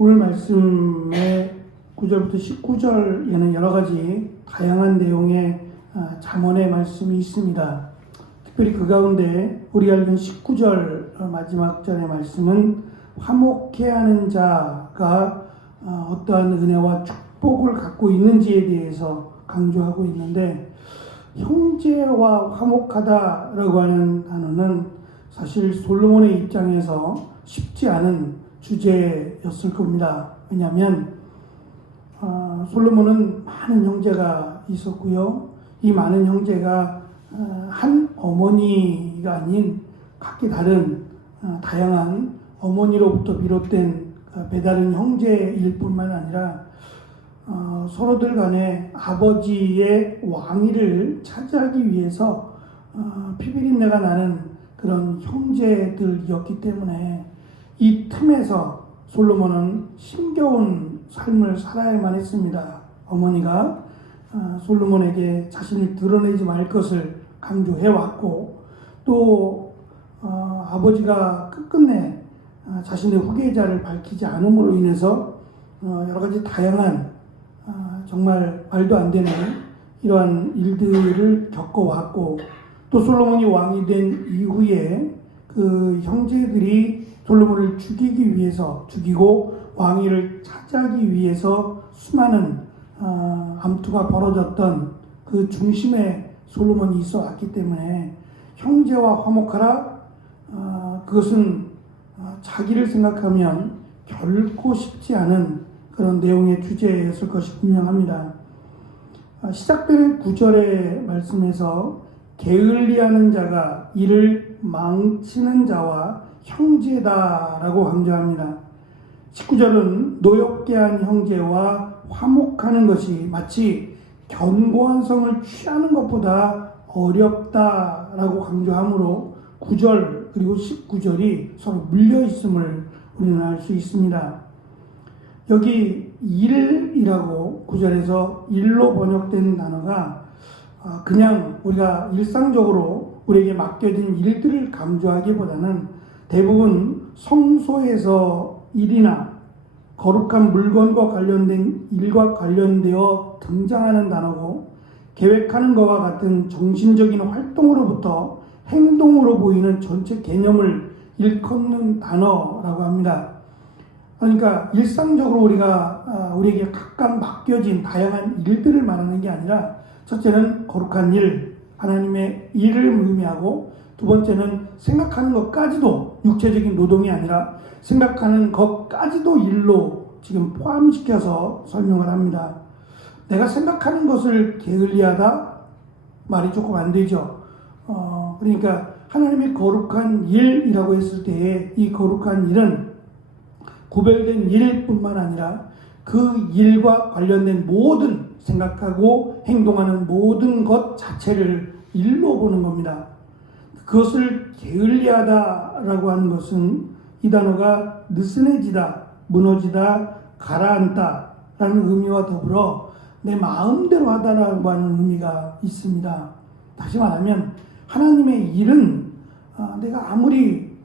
오늘 말씀의 9절부터 19절에는 여러 가지 다양한 내용의 잠언의 말씀이 있습니다. 특별히 그 가운데 우리가 읽은 19절 마지막 절의 말씀은 화목해야 하는 자가 어떠한 은혜와 축복을 갖고 있는지에 대해서 강조하고 있는데, 형제와 화목하다라고 하는 단어는 사실 솔로몬의 입장에서 쉽지 않은 주제였을 겁니다. 왜냐하면 솔로몬은 많은 형제가 있었고요. 이 많은 형제가 한 어머니가 아닌 각기 다른 다양한 어머니로부터 비롯된 배다른 형제일 뿐만 아니라 서로들 간에 아버지의 왕위를 차지하기 위해서 피비린내가 나는 그런 형제들이었기 때문에 이 틈에서 솔로몬은 힘겨운 삶을 살아야만 했습니다. 어머니가 솔로몬에게 자신을 드러내지 말 것을 강조해왔고, 또 아버지가 끝끝내 자신의 후계자를 밝히지 않음으로 인해서 여러 가지 다양한 정말 말도 안 되는 이러한 일들을 겪어왔고, 또 솔로몬이 왕이 된 이후에 그 형제들이 솔로몬을 죽이고 왕위를 차지하기 위해서 수많은 암투가 벌어졌던 그 중심에 솔로몬이 있어 왔기 때문에 형제와 화목하라, 그것은 자기를 생각하면 결코 쉽지 않은 그런 내용의 주제였을 것이 분명합니다. 시작되는 9절의 말씀에서 게을리하는 자가 이를 망치는 자와 형제다라고 강조합니다. 19절은 노엽게 한 형제와 화목하는 것이 마치 견고한 성을 취하는 것보다 어렵다라고 강조하므로 9절 그리고 19절이 서로 물려 있음을 우리는 알 수 있습니다. 여기 일이라고 9절에서 일로 번역된 단어가 그냥 우리가 일상적으로 우리에게 맡겨진 일들을 강조하기보다는 대부분 성소에서 일이나 거룩한 물건과 관련된 일과 관련되어 등장하는 단어고, 계획하는 것과 같은 정신적인 활동으로부터 행동으로 보이는 전체 개념을 일컫는 단어라고 합니다. 그러니까 일상적으로 우리에게 각각 맡겨진 다양한 일들을 말하는 게 아니라, 첫째는 거룩한 일, 하나님의 일을 의미하고, 두 번째는 생각하는 것까지도 육체적인 노동이 아니라 생각하는 것까지도 일로 지금 포함시켜서 설명을 합니다. 내가 생각하는 것을 게을리하다? 말이 조금 안 되죠. 그러니까 하나님의 거룩한 일이라고 했을 때에 이 거룩한 일은 구별된 일뿐만 아니라 그 일과 관련된 모든 생각하고 행동하는 모든 것 자체를 일로 보는 겁니다. 그것을 게을리하다라고 하는 것은 이 단어가 느슨해지다, 무너지다, 가라앉다 라는 의미와 더불어 내 마음대로 하다라고 하는 의미가 있습니다. 다시 말하면 하나님의 일은 내가 아무리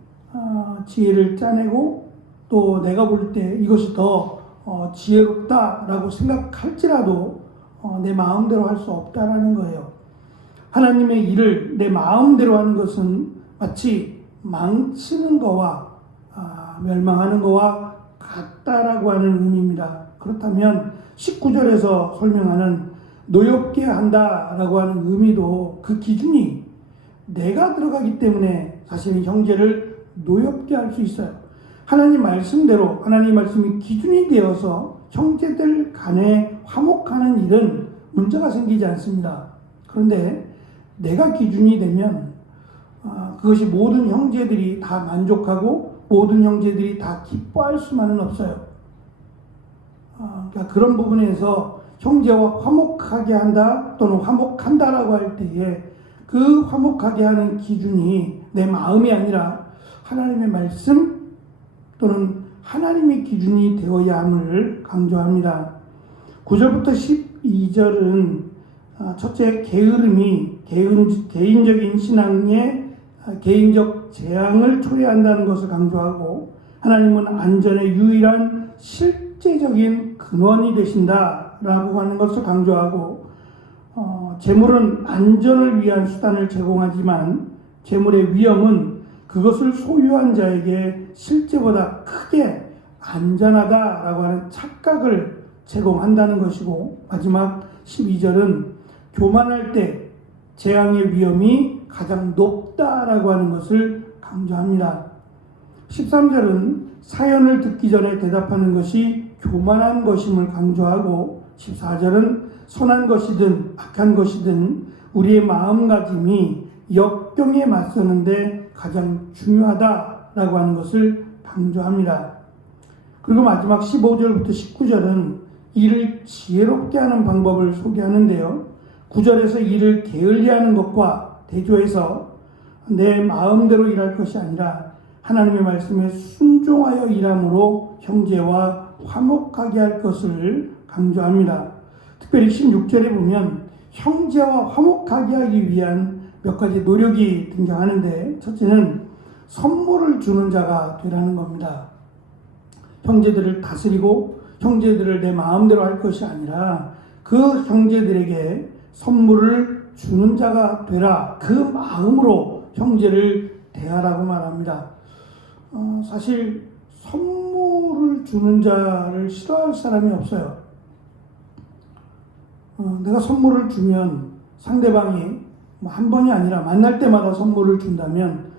지혜를 짜내고 또 내가 볼 때 이것이 더 지혜롭다라고 생각할지라도 내 마음대로 할 수 없다라는 거예요. 하나님의 일을 내 마음대로 하는 것은 마치 망치는 거와 멸망하는 거와 같다라고 하는 의미입니다. 그렇다면 19절에서 설명하는 노엽게 한다라고 하는 의미도 그 기준이 내가 들어가기 때문에 사실은 형제를 노엽게 할 수 있어요. 하나님 말씀대로 하나님 말씀이 기준이 되어서 형제들 간에 화목하는 일은 문제가 생기지 않습니다. 그런데 내가 기준이 되면 그것이 모든 형제들이 다 만족하고 모든 형제들이 다 기뻐할 수만은 없어요. 그러니까 그런 부분에서 형제와 화목하게 한다 또는 화목한다라고 할 때에 그 화목하게 하는 기준이 내 마음이 아니라 하나님의 말씀 또는 하나님의 기준이 되어야 함을 강조합니다. 9절부터 12절은 첫째, 게으름이 개인적인 신앙의 개인적 재앙을 초래한다는 것을 강조하고, 하나님은 안전의 유일한 실제적인 근원이 되신다라고 하는 것을 강조하고, 재물은 안전을 위한 수단을 제공하지만 재물의 위험은 그것을 소유한 자에게 실제보다 크게 안전하다라고 하는 착각을 제공한다는 것이고, 마지막 12절은 교만할 때 재앙의 위험이 가장 높다라고 하는 것을 강조합니다. 13절은 사연을 듣기 전에 대답하는 것이 교만한 것임을 강조하고, 14절은 선한 것이든 악한 것이든 우리의 마음가짐이 역경에 맞서는데 가장 중요하다라고 하는 것을 강조합니다. 그리고 마지막 15절부터 19절은 이를 지혜롭게 하는 방법을 소개하는데요. 9절에서 이를 게을리하는 것과 대조해서 내 마음대로 일할 것이 아니라 하나님의 말씀에 순종하여 일함으로 형제와 화목하게 할 것을 강조합니다. 특별히 16절에 보면 형제와 화목하게 하기 위한 몇 가지 노력이 등장하는데, 첫째는 선물을 주는 자가 되라는 겁니다. 형제들을 다스리고 형제들을 내 마음대로 할 것이 아니라 그 형제들에게 선물을 주는 자가 되라, 그 마음으로 형제를 대하라고 말합니다. 사실 선물을 주는 자를 싫어할 사람이 없어요. 내가 선물을 주면 상대방이 한 번이 아니라 만날 때마다 선물을 준다면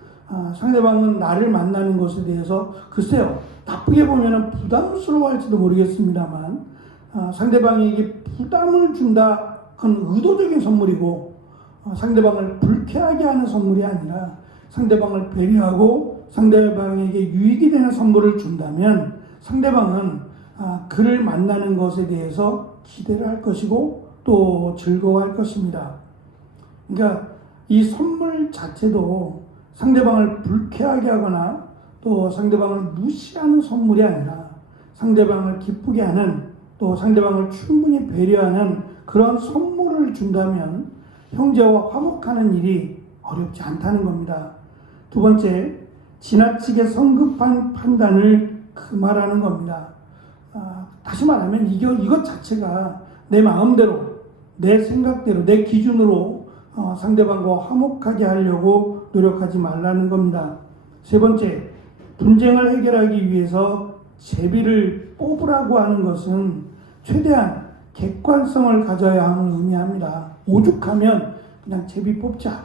상대방은 나를 만나는 것에 대해서 글쎄요, 나쁘게 보면 부담스러워할지도 모르겠습니다만 상대방에게 부담을 준다, 그건 의도적인 선물이고 상대방을 불쾌하게 하는 선물이 아니라 상대방을 배려하고 상대방에게 유익이 되는 선물을 준다면 상대방은 그를 만나는 것에 대해서 기대를 할 것이고 또 즐거워할 것입니다. 그러니까 이 선물 자체도 상대방을 불쾌하게 하거나 또 상대방을 무시하는 선물이 아니라 상대방을 기쁘게 하는, 또 상대방을 충분히 배려하는 그런 선물을 준다면 형제와 화목하는 일이 어렵지 않다는 겁니다. 두 번째, 지나치게 성급한 판단을 금하라는 겁니다. 다시 말하면 이것 자체가 내 마음대로, 내 생각대로, 내 기준으로 상대방과 화목하게 하려고 노력하지 말라는 겁니다. 세 번째, 분쟁을 해결하기 위해서 제비를 뽑으라고 하는 것은 최대한 객관성을 가져야 함을 의미합니다. 오죽하면 그냥 제비 뽑자.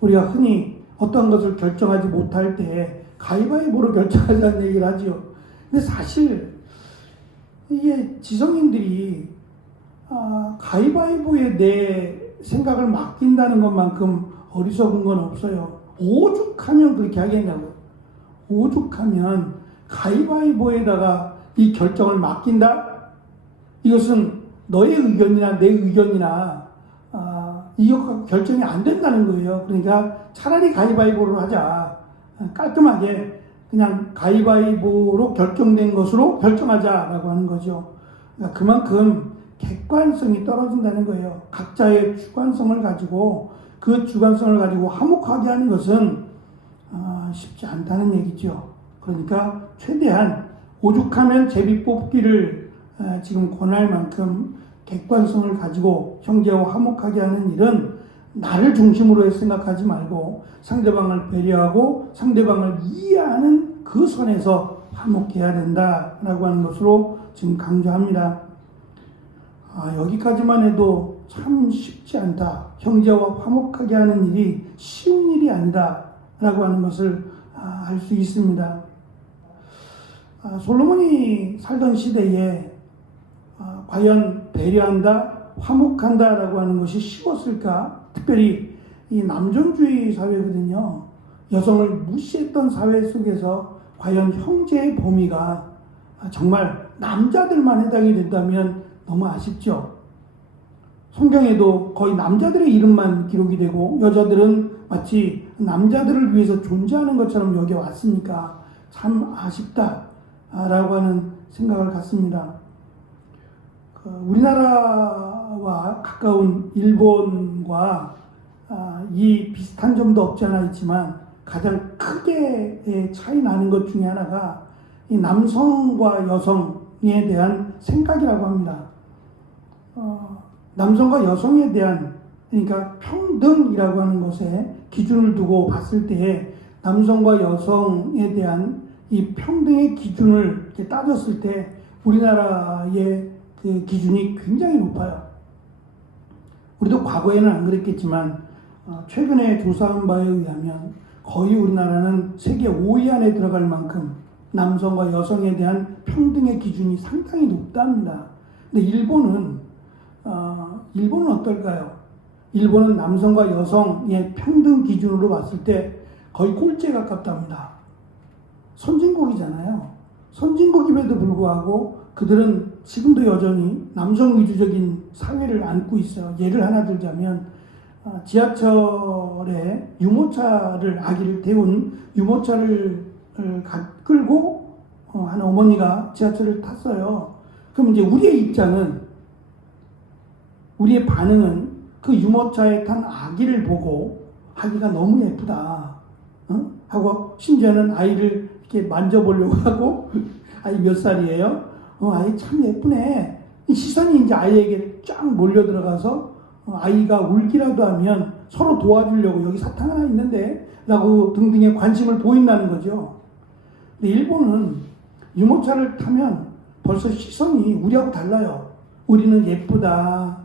우리가 흔히 어떤 것을 결정하지 못할 때 가위바위보로 결정하자는 얘기를 하죠. 근데 사실 이게 지성인들이 가위바위보에 내 생각을 맡긴다는 것만큼 어리석은 건 없어요. 오죽하면 그렇게 하겠냐고요. 오죽하면 가위바위보에다가 이 결정을 맡긴다? 이것은 너의 의견이나 내 의견이나 이거 결정이 안 된다는 거예요. 그러니까 차라리 가위바위보로 하자. 깔끔하게 그냥 가위바위보로 결정된 것으로 결정하자라고 하는 거죠. 그러니까 그만큼 객관성이 떨어진다는 거예요. 각자의 주관성을 가지고 그 주관성을 가지고 화목하게 하는 것은 쉽지 않다는 얘기죠. 그러니까 최대한 오죽하면 제비 뽑기를 지금 권할 만큼 객관성을 가지고 형제와 화목하게 하는 일은 나를 중심으로 생각하지 말고 상대방을 배려하고 상대방을 이해하는 그 선에서 화목해야 된다라고 하는 것으로 지금 강조합니다. 여기까지만 해도 참 쉽지 않다. 형제와 화목하게 하는 일이 쉬운 일이 아니다 라고 하는 것을 알 수 있습니다. 솔로몬이 살던 시대에 과연 배려한다, 화목한다 라고 하는 것이 쉬웠을까? 특별히 이 남존주의 사회거든요. 여성을 무시했던 사회 속에서 과연 형제의 범위가 정말 남자들만 해당이 된다면 너무 아쉽죠. 성경에도 거의 남자들의 이름만 기록이 되고 여자들은 마치 남자들을 위해서 존재하는 것처럼 여겨왔으니까 참 아쉽다라고 하는 생각을 갖습니다. 우리나라와 가까운 일본과 이 비슷한 점도 없지 않아 있지만 가장 크게 차이 나는 것 중에 하나가 이 남성과 여성에 대한 생각이라고 합니다. 남성과 여성에 대한, 그러니까 평등이라고 하는 것에 기준을 두고 봤을 때 남성과 여성에 대한 이 평등의 기준을 이렇게 따졌을 때 우리나라의 그 기준이 굉장히 높아요. 우리도 과거에는 안 그랬겠지만 최근에 조사한 바에 의하면 거의 우리나라는 세계 5위 안에 들어갈 만큼 남성과 여성에 대한 평등의 기준이 상당히 높답니다. 근데 일본은 어떨까요? 일본은 남성과 여성의 평등 기준으로 봤을 때 거의 꼴찌에 가깝답니다. 선진국이잖아요. 선진국임에도 불구하고 그들은 지금도 여전히 남성 위주적인 사회를 안고 있어요. 예를 하나 들자면 지하철에 아기를 태운 유모차를 끌고 한 어머니가 지하철을 탔어요. 그럼 이제 우리의 반응은 그 유모차에 탄 아기를 보고 아기가 너무 예쁘다 하고 심지어는 아이를 이렇게 만져보려고 하고 아이 몇 살이에요? 아이 참 예쁘네. 이 시선이 이제 아이에게 쫙 몰려 들어가서 아이가 울기라도 하면 서로 도와주려고 여기 사탕 하나 있는데 라고 등등의 관심을 보인다는 거죠. 근데 일본은 유모차를 타면 벌써 시선이 우리하고 달라요. 우리는 예쁘다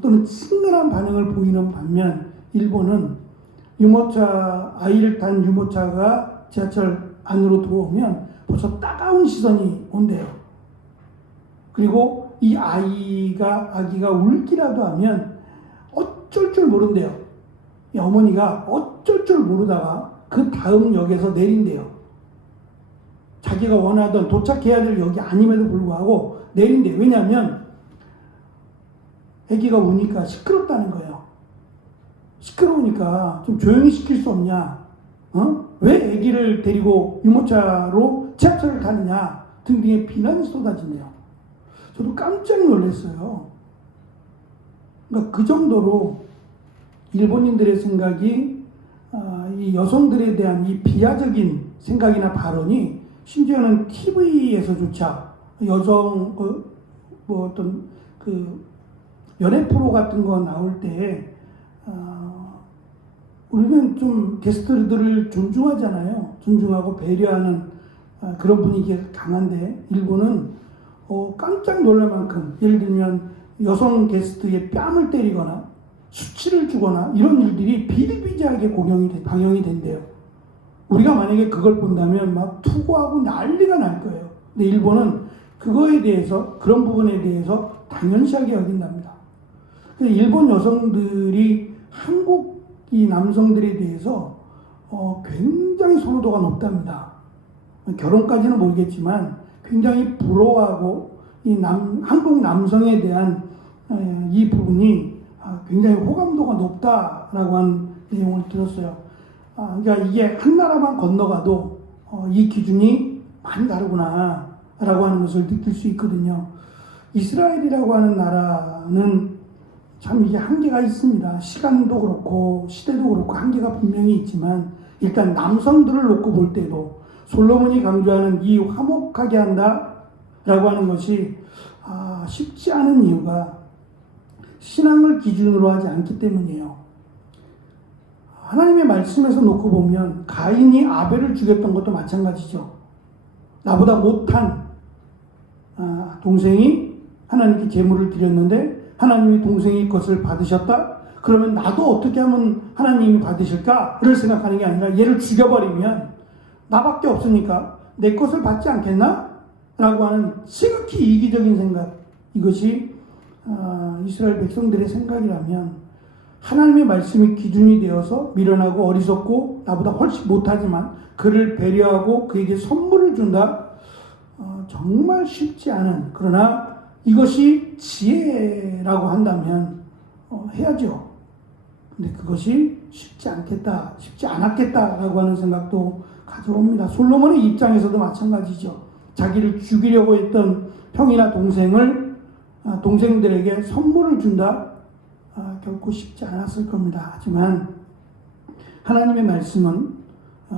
또는 친근한 반응을 보이는 반면 일본은 아이를 탄 유모차가 지하철 안으로 들어오면 벌써 따가운 시선이 온대요. 그리고 이 아기가 울기라도 하면 어쩔 줄 모른대요. 이 어머니가 어쩔 줄 모르다가 그 다음 역에서 내린대요. 자기가 원하던 도착해야 될 역이 아님에도 불구하고 내린대요. 왜냐하면 아기가 우니까 시끄럽다는 거예요. 시끄러우니까 좀 조용히 시킬 수 없냐? 왜 아기를 데리고 유모차로 지하철을 타느냐? 등등의 비난이 쏟아지네요. 저도 깜짝 놀랐어요. 그러니까 그 정도로 일본인들의 생각이 이 여성들에 대한 이 비하적인 생각이나 발언이 심지어는 TV에서조차 여성 어떤 그 연애 프로 같은 거 나올 때 우리는 좀 게스트들을 존중하잖아요. 존중하고 배려하는 그런 분위기가 강한데 일본은 깜짝 놀랄 만큼 예를 들면 여성 게스트의 뺨을 때리거나 수치를 주거나 이런 일들이 비일비재하게 방영이 된대요. 우리가 만약에 그걸 본다면 막 투고하고 난리가 날 거예요. 근데 일본은 그거에 대해서 그런 부분에 대해서 당연시하게 여긴답니다. 그래서 일본 여성들이 한국 이 남성들에 대해서 굉장히 선호도가 높답니다. 결혼까지는 모르겠지만 굉장히 부러워하고 한국 남성에 대한 이 부분이 굉장히 호감도가 높다라고 하는 내용을 들었어요. 그러니까 이게 한 나라만 건너가도 이 기준이 많이 다르구나라고 하는 것을 느낄 수 있거든요. 이스라엘이라고 하는 나라는 참 이게 한계가 있습니다. 시간도 그렇고 시대도 그렇고 한계가 분명히 있지만 일단 남성들을 놓고 볼 때도 솔로몬이 강조하는 이 화목하게 한다라고 하는 것이 쉽지 않은 이유가 신앙을 기준으로 하지 않기 때문이에요. 하나님의 말씀에서 놓고 보면 가인이 아벨을 죽였던 것도 마찬가지죠. 나보다 못한 동생이 하나님께 제물을 드렸는데 하나님이 동생의 것을 받으셨다? 그러면 나도 어떻게 하면 하나님이 받으실까를 생각하는 게 아니라 얘를 죽여버리면 나밖에 없으니까 내 것을 받지 않겠나? 라고 하는 지극히 이기적인 생각, 이것이 이스라엘 백성들의 생각이라면 하나님의 말씀이 기준이 되어서 미련하고 어리석고 나보다 훨씬 못하지만 그를 배려하고 그에게 선물을 준다? 정말 쉽지 않은, 그러나 이것이 지혜라고 한다면 해야죠. 근데 그것이 쉽지 않았겠다라고 하는 생각도 가져옵니다. 솔로몬의 입장에서도 마찬가지죠. 자기를 죽이려고 했던 형이나 동생들에게 선물을 준다? 결코 쉽지 않았을 겁니다. 하지만 하나님의 말씀은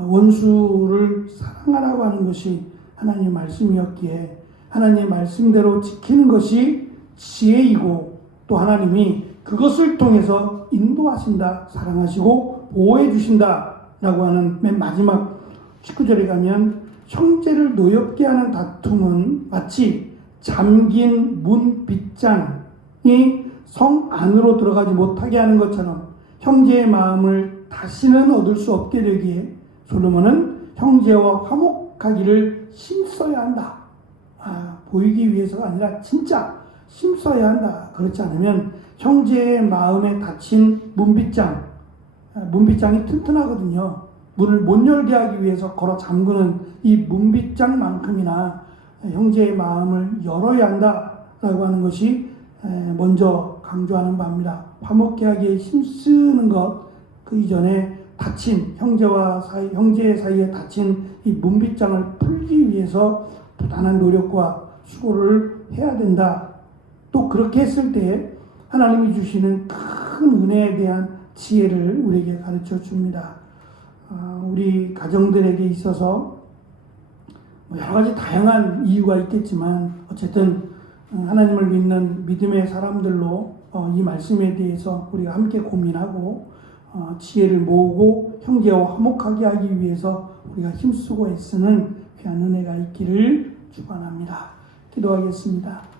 원수를 사랑하라고 하는 것이 하나님의 말씀이었기에 하나님의 말씀대로 지키는 것이 지혜이고 또 하나님이 그것을 통해서 인도하신다, 사랑하시고 보호해 주신다 라고 하는 맨 마지막 19절에 가면 형제를 노엽게 하는 다툼은 마치 잠긴 문 빗장이 성 안으로 들어가지 못하게 하는 것처럼 형제의 마음을 다시는 얻을 수 없게 되기에 솔로몬은 형제와 화목하기를 힘써야 한다. 보이기 위해서가 아니라 진짜 힘써야 한다. 그렇지 않으면 형제의 마음에 닫힌 문빗장이 튼튼하거든요. 문을 못 열게 하기 위해서 걸어 잠그는 이 문빗장만큼이나 형제의 마음을 열어야 한다라고 하는 것이 먼저 강조하는 바입니다. 화목케 하기에 힘쓰는 것, 그 이전에 닫힌 형제 사이에 닫힌 이 문빗장을 풀기 위해서 부단한 노력과 수고를 해야 된다. 또 그렇게 했을 때 하나님이 주시는 큰 은혜에 대한 지혜를 우리에게 가르쳐 줍니다. 우리 가정들에게 있어서 여러 가지 다양한 이유가 있겠지만 어쨌든 하나님을 믿는 믿음의 사람들로 이 말씀에 대해서 우리가 함께 고민하고 지혜를 모으고 형제와 화목하게 하기 위해서 우리가 힘쓰고 애쓰는 귀한 은혜가 있기를 축원합니다. 기도하겠습니다.